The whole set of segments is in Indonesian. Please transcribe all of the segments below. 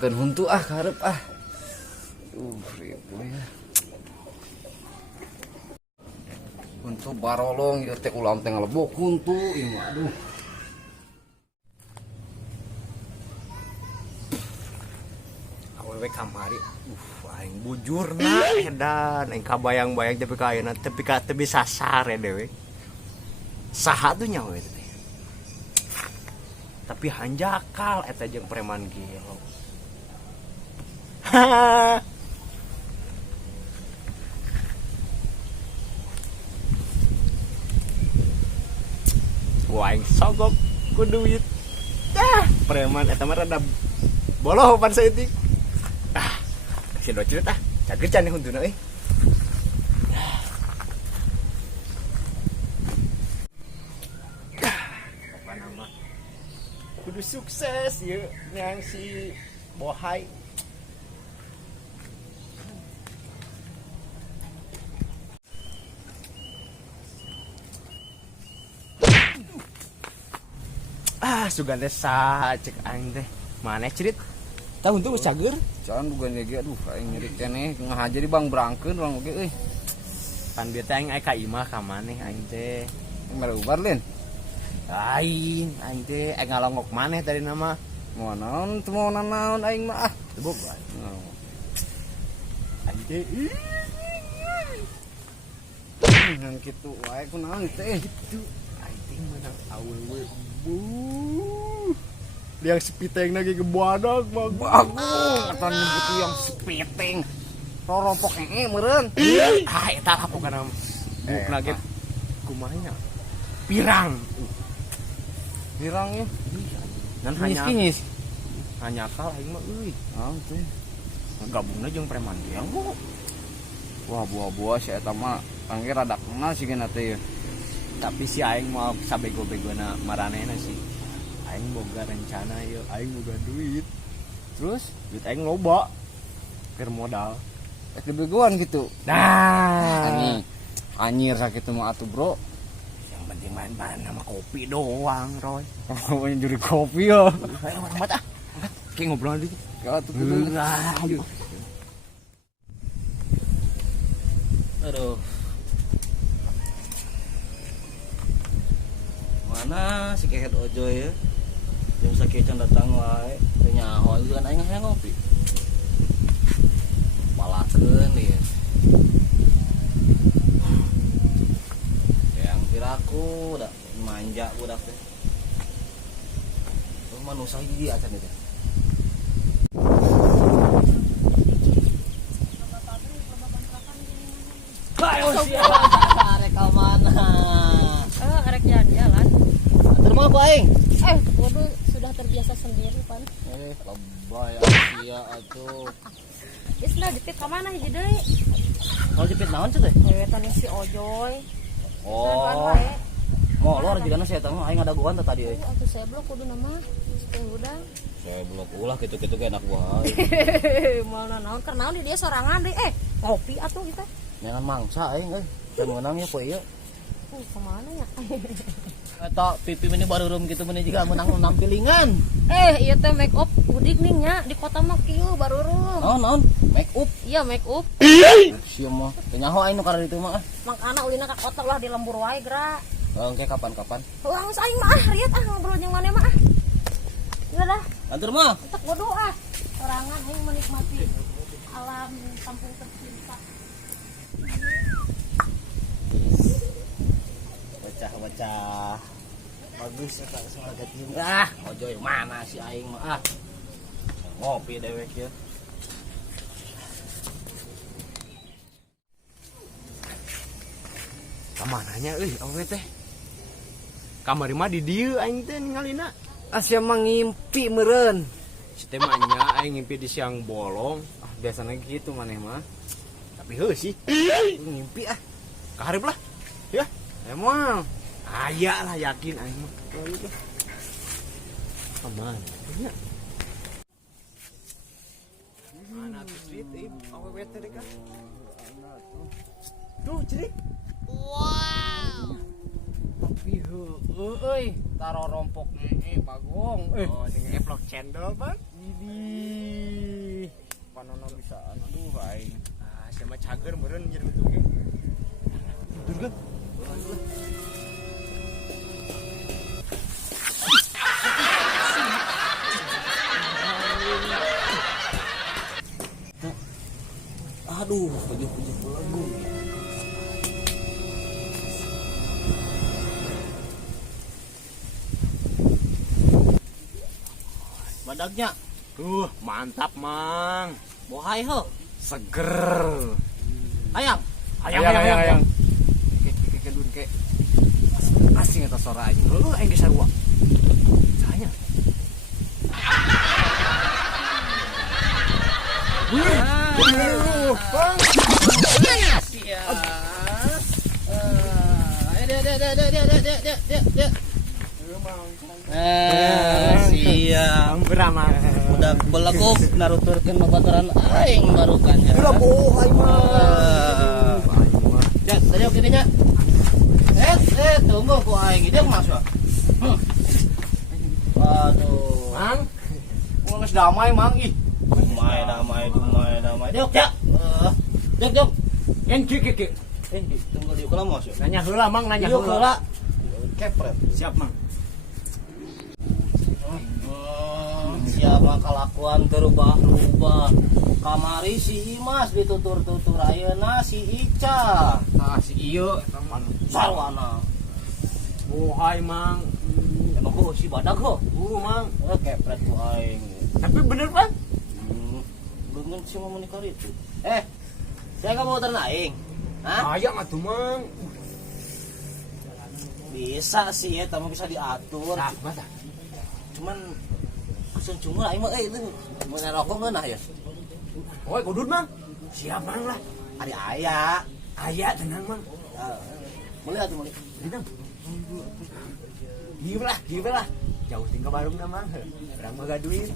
Ngurangkeun huntu karep ribu ya. Huntu barolong ieu teh ulam teh ngalebok huntu ieu mah aduh. Awewe kamari aing bujurna edan aing kabayang-bayang tapi ka ayeuna teu bisa sare dewe. Saha tuh nyawa teh. Tapi hanjakal eta jeung preman gelo. Gua aing sogok ku duit. Preman eta mah rada boloh pan saeutik. Si docet cager can huntuna euy. Apa nama? Kudu sukses ya yang si Bohai. Sugan teh saha cek aing teh. Maneh cerit? Tah untung geus cager. Can bukan ge aduh aing nyeri keneh ngahaja di Bang berangkeun urang oge euy. Pan bieu teh aing aya ka imah ka maneh aing teh. Mere ubar lin. Aing teh ngalongok maneh tadi nama. Moal naon teu mau naon aing mah Tebok bae. Aing teh ngan kitu wae kunaon teh itu aing teh menang awewe. Yang sepiteng lagi ke badak bagus atan nyebut yang sepiteng rorompok meureun eta lah pokona bukna ge kumaha pirang ya dan hanya kal aing mah euy teh gabungna jeung preman yang wah buah-buah si eta mah angge rada kenal sigeuna teh. Tapi si aing mau sabego-begona maranehna sih. Aing boga rencana yeuh, aing boga duit. Terus duit aing loba. Keur modal. Kebegoan gitu. Nah, anyir sakitu mah atuh, Bro. Yang penting main-main sama kopi doang, Roy. Oh, nyuri kopi ya. Ayo mata. Kayak ngobrol dikit. Ka atuh kudu. Aduh. Mana si Kehet Ojo ya? Jam sakieu datang wae, teu nyaho kan aing hayang ngopi. Palakeun ieu. Yang piraku da manja budak teh. Tuh manusia di acan itu. Ayo siapa? Arek ka mana? Arek jalan-jalan. Terima apa aing? Waduh, sudah terbiasa sendiri, Pan. Lebay sia atuh. Geus lah jepit ka mana hiji deui? Kalau jepit naon teh? Wewetan si Ojoy. Oh. Molor jigana saya teh aing ngadaguan teh tadi euy. Atuh saya blok kudu nama. Teh udang. Saya blok ulah kitu-kitu ge enak wae. Moal naon keur naon di dia sorangan deui. Ngopi atuh kita. Jangan mangsa aing euy. Can meunang ya poe ieu. Kemana ya? Eta pipi ini baru rum gitu meni juga menang nampilingan. Iya teh make up udik ning nya di kota mah kieu baru rum. Naon make up. Iya make up. Sia mah teu nyaho aing nu karena ditu mah. Mangkana ulina ka kota ulah di lembur wae geura. Engke kapan-kapan. Urang aing mah riet ngobrol jeung maneh mah. Ya dah. Antur mah. Entek bodo sorangan aing menikmati alam kampung tercinta. Bocah bagus eta semangat ini. Ojo mana si aing mah ngopi dewek ya. Kamananya euy awewe teh? Kamari mah di dieu aing teh ningalina. Sia mah ngimpi meureun. Si teh mah nya aing ngimpi di siang bolong. Biasana gitu maneh mah. Tapi heuh sih. Ngimpi Kaharep lah. Ya. Emang aya lah yakin aing mah. Aman. Ya. Mana tuh cerit awewe teh dekat. Tuh cerit. Wow. Tapi Tapi euy, taro rompok bagong. oh dengan eplok cendol, Bang. Widih. Panona bisa aduh aing. Ah, sama cager meureun jeung itu ge. Betul kan? Aduh, pujuk-pujuk lagu. Badagnya. Mantap, Mang. Bohai ho. Seger. Ayam. Hayang. Ke dun ke. Asing eta sora anjing. Heuh aing geus sarua. Sahanya. Bang. Siap. Berama. Udah beleguk naruturkeun babaturan aing barukannya. Udah bohai mah. Ya, tadi oke nya. Tunggu ku aing ideuk masuk. Waduh. Mang, Geus damai mang ih. Damai. Deuk ya. Deuk. yang ki. Tunggu di ulah masuk. Nanya heula, Mang, nanya Yuk heula. heula. Kepret. Siap, Mang. Siapa kelakuan berubah-ubah. Kamari si Imas ditutur-tutur ayeuna si Ica. Nah, si ieu Sarwana. bohai, Mang. Emang ku si badag ho. Mang. Kepret ku aing. Tapi bener, Bang. Beungeun si mau menikah itu. Saya enggak mau aing. Hah? Hayang atuh, Mang. Bisa sih ya, tapi bisa diatur. Nah, masa? Cuman kusun cungur aing mah itu mun rokok ngeunah ya. Oh, kudut, Mang. Siap, Mang lah. Ari aya. Aya tenang, Mang. Mulai atuh mulai. Tenang. Gieu lah. Jauh tinggal barungna, Mang. Urang boga duit.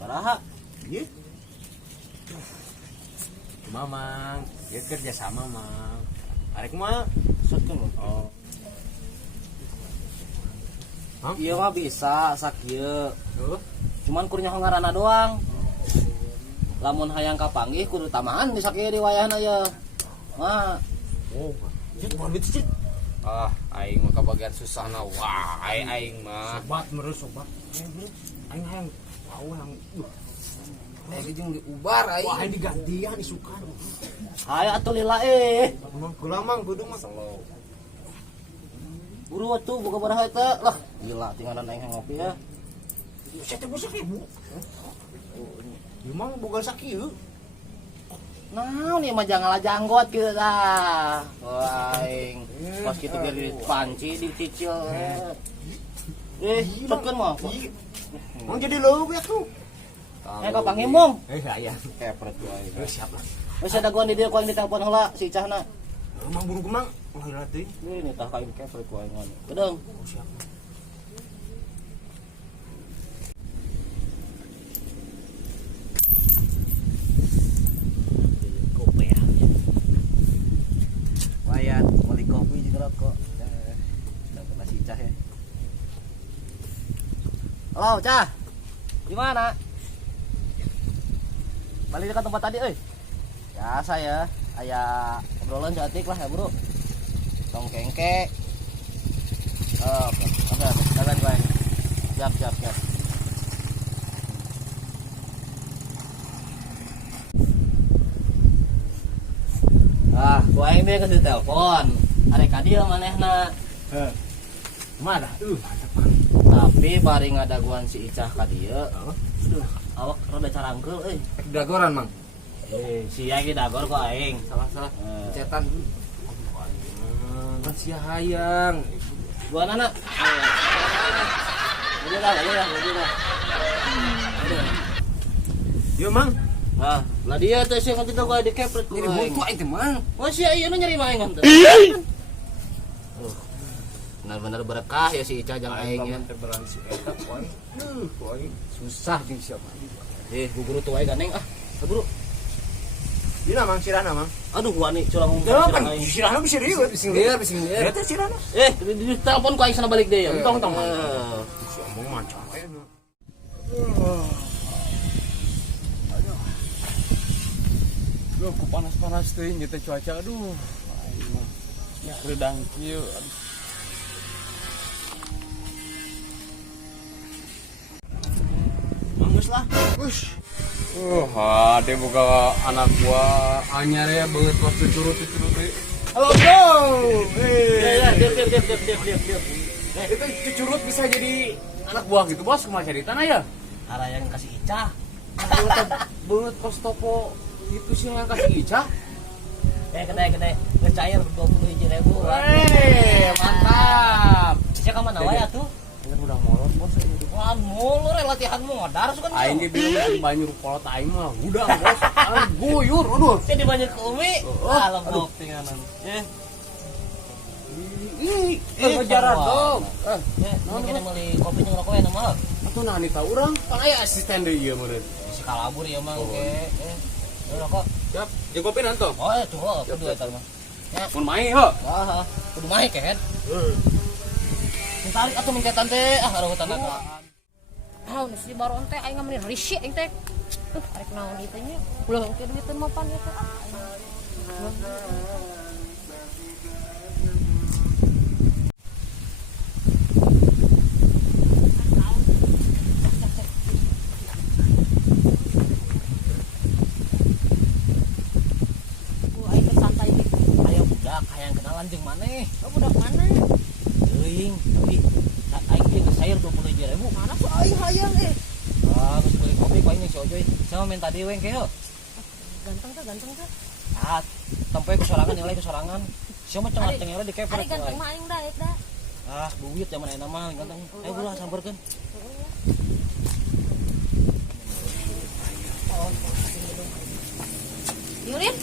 Baraha? Ieu. Cuma, Mang, ieu kerja sama, Mang. Arek mah Sotkeun. oh. Hah? Ieu mah bisa sakieu. Tuh. Cuman kurnya ngaranna doang. Lamun hayang kapanggih kudu tamaan di sakieu di wayahna ye. Mah, Oh, cit mau duit cit. Aing mah kabagian susahna wae aing mah. Sobat meureuh sobat. Aing hayang tahu yang Jeung diubar aing. wah aing digantian isukan. aya atuh lila Mang kula Mang kudu mah. Buru atuh boga baraha eta. Lah, gila tinggalan aing ngopi ya. Saya teh bosak ibu. Ieu Mang boga sakieu. Naon ieu mah jangan janggot kieu tah. Aing pas kitu biar dipanci dicicil. Sotkeun mah. Mang jadi leuwih atuh. Kapanggih mong. Aya. Kepret ku aing. Siap lah. Wis ada gua di dieu ku aing ditelepon heula si Icahna. Mang buru Mang. Lah teh. Ini tah kain kepret ku aing. Kedeung. Siap. Kopi ya. Wayat beli kopi juga rokok. Dapat nasi Icah ya. Halo, Cah. Gimana? Balik dekat tempat tadi, euy. Biasa ya. Aya obrolan cantik lah ya, Bro. Tong kengke. Oke. Jalan gue. Siap. Gue ini kasih telepon. Arek ka dieu manehna. Mana? Mantap. Tapi bari ngadaguan si Icah ka dieu. Awak rada carangkeul euy. Dagoran, Mang. Si Yagi dagor kok aing. Salah. Cetan. Kan sia hayang. Gua anak. Udah. Yo Mang. Lah dia teh sing kita gua di kepret ku Nyeri aing. buntu aing teh, Mang. Oh si ieu nyeri maing henteu. Benar-benar berkah ya si Ica jeung aing ya. Teh berang si eta poe. Poe susah jeung siapa. Guguru tuh wae ganeng ah. Buru. Dina mang sirahna mang. Aduh wani curang ngomong. Teu kan sirahna bisa riweuh. Singgir. Ya teh sirahna. Di telepon ku aing sana balik deui ya. Tong. Sombong mah capek. Duh, ku panas-panas teh nya teh cuaca. Aduh. Aing mah nya redang kieu. Bagus lah. Ush. Ade boga anak gua anyar ya banget pas curut. Halo bro. Ya, diam. Itu cucurut bisa jadi anak buah gitu bos, kumaha ceritana ya? Ara yang kasih Ica. Banget pas topo itu sih yang kasih Ica. Gede. Ngecair 20.000. Mantap. Ica ka mana wae atuh? Kan udah molor bos ini. Wah, mulu latihan modar sukan. Aing ge bilang banjur kolot aing mah. Udah bos, aing guyur aduh. Saya di banyak ke Umi. Alam tinganan. Kejaran dong. Ini kena meuli kopi jeung rokok ya mah. Atuh nah nita urang, kan aya asisten deui ieu meureun. Si kalabur ya mah ge. Rokok. Siap, jeung kopi nanto. Oh, ya coba kudu eta mah. Ya. Mun main heuh. Kudu main kan. Tali atuh mingketan teh aduh tanakan. Si baron teh aing mah risih aing teh. Arek naon ieu teh nya. Ulah engke duiteun mah pan eta. Aing teh santai gitu. Aya budak hayang kenalan jeung maneh. Budak mana? Teuing, tapi aing ge sayur 20.000. Mana tuh aing hayang geus beli kopi ku aing si Ojoy. Sama minta dewe engke heuh. Ganteng teh. Tempe ku sorangan nilai ku sorangan. Siapa cengat cengelna di keper. Ari ganteng mah aing udah eta. Duit zaman enak mah ganteng. Ayo ulah samperkeun. Yurin,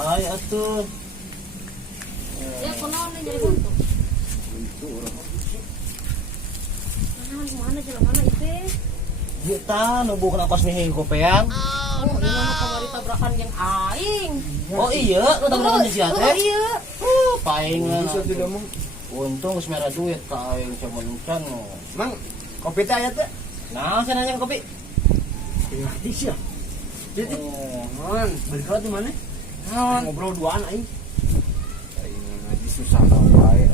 Ay atuh. ya kunaon jadi buntu. Mana jalan mana itu? Ieu tah nu bukan kos nih kopean. Oh, ini mah kamari tabrakan yang aing. Oh iya, lu tabrakan di sia Oh teh. iya. Paing Bisa tidak mau. untung geus merah duit ka aing caman-can. Mang kopi teh aya teh. Nah, saya nanya kopi. Ngerti sih ya. Jadi Man, berkelat di mana? naon? Ngobrol duaan aing. Aing ngaji susah wae.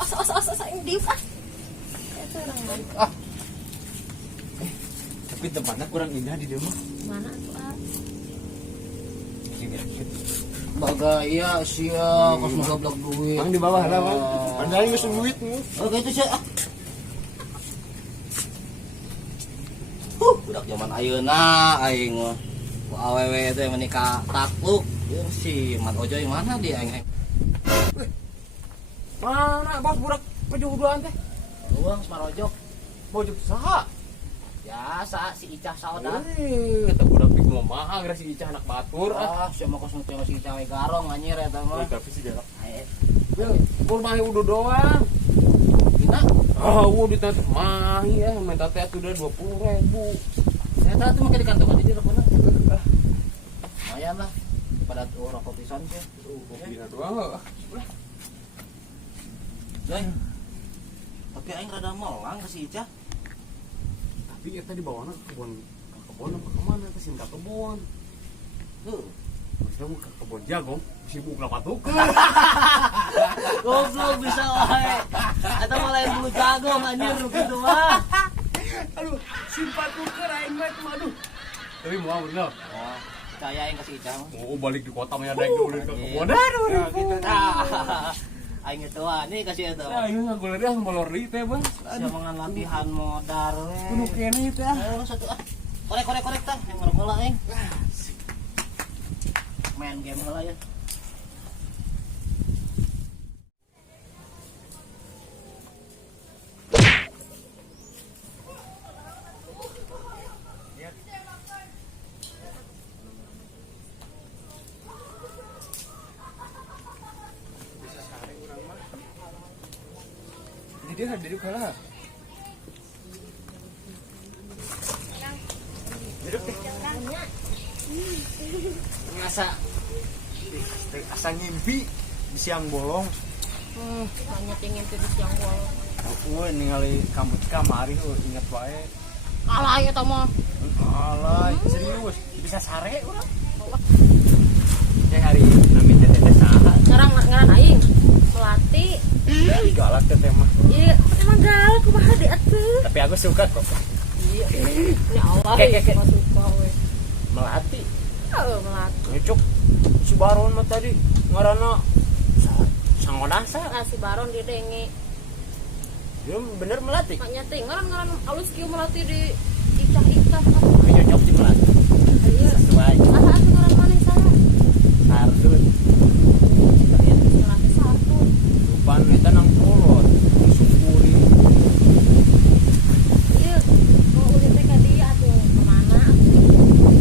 Asa aing diuk ah. Eta urang mah. Tapi tempatnya kurang indah di dia mah. Mana tuh ah? Bagaya sia kos ngoblok duit. Mang di bawah lah, Mang. Padahal geus duitmu. Oh, gitu sih. Budak zaman ayeuna aing mah. Ku awewe teh menikah takluk. Ieu si Mat Ojoy mana dia aing. Mana bos budak pejuduan teh? Uang Marojok. Bojok saha? Biasa si Icah saudara. Eta budak pik mah mahal geus si Icah anak batur. Siapa kos nu si Icah we garong anjir eta mah. Tapi si jarak. Ae. Kurang udah doang. Dina, Udah teh mah ya, minta teh sudah 20.000. eta tuh make di kantong di rokona. Lumayan lah. Pada rokok pisan teh. Kopinya doang. Joy. Tapi aing rada melang ke si Icah. Tapi eta di bawahna kebon apa kemana ke sinta kebon. Maksudnya ke kebon jagung, sibuk lapatukeun. Goblok bisa wae. Eta mah lain bulu jagung anjir nu kitu mah. Aduh, simpatukeun aing mah itu aduh. Tapi mau bener. Oh, percaya aing ka si Icah mah. Mau balik di kota mah ada dulu ke kebon. Aduh, Gitu dah. Aing itu nih kasih eta. Ya, ini ngagoler ya molor deui teh, Bang. Sia mangan latihan modar we. Kudu kene teh. Ayo satu Korek tah yang ngerokok lah aing. Main game heula ya. Jadi dia duduk kalah. Duduk ngasa asa ngimpi di siang bolong. Banyak yang ngimpi di siang bolong. Aku ningali kamu kamari inget wae. Kalah ya tamo. Alah, serius bisa sare urang. Hari nami teteh saha. Ngarang aing melati. Galak teteh mah. Iya, emang galak kumaha di atuh. Tapi aku suka kok. Iya. Ya Allah, Kek. suka we. Melati. Melati. Ngecuk si Baron mah tadi ngaranna sangonasa. Si Baron di dengi. Dia bener melati. Maknya teh ngaran alus kieu melati di icah-icah. Cocok di melati. Iya. Sesuai. Saha atuh ngaran maneh saha? Sardun. Melati satu. Pan eta nang kolot. Sukuri. Iya. Mau ulin teh ka dieu atuh kemana?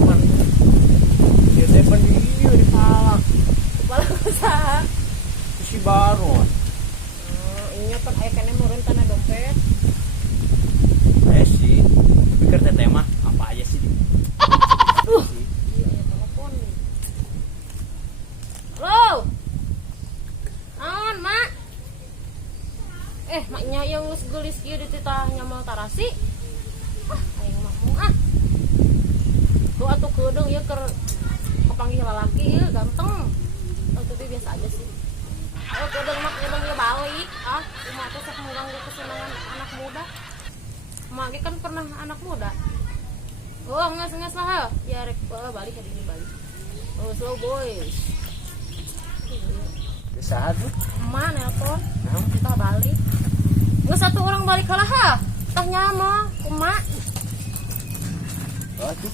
Pan. Dia teh pendieu di palak. Kepala saha? Si Baron. Inya pan aya keneh meureun tanah dompet. Sih. Pikir teteh mah apa aja sih? Iya, telepon. Halo. Naon, Mak? Maknya yang geus geulis kieu di titah nyamal tarasi. Aing mah moal Tuh atuh keudeung ieu keur kepanggih lalaki ieu ganteng. Tapi biasa aja sih. Keudeung mah keudeung ieu balik. Kumaha teh sok mengganggu kesenangan anak muda. Mak ge kan pernah anak muda. Nges lah. Ya rek balik ke dini balik. Slow boys. Bisa tuh. Emak nelpon. Kita balik. Nges satu orang balik kalah ha. Tah nyama kumaha? Oh tuh.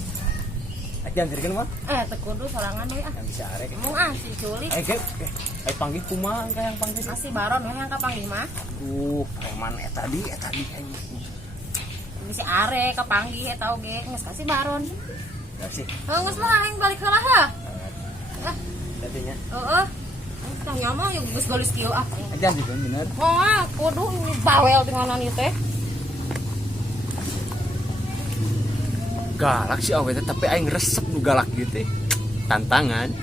Ajan dirikeun mah. Teu kudu sorangan deui Yang bisa arek. si culik. Panggih kumaha yang panggih. Masih Baron we yang kapanggih mah. Preman eta di Si Are kapanggih eta oge geus kasih Baron. Kasih. Geus lah aing balik heula ha. Tadinya. Heeh. Tah nyama yang geus galis kieu Ajan juga bener. Kudu ini bawel dengan ieu teh. Galak sih awet tapi aing resep nu galak gitu. Tantangan.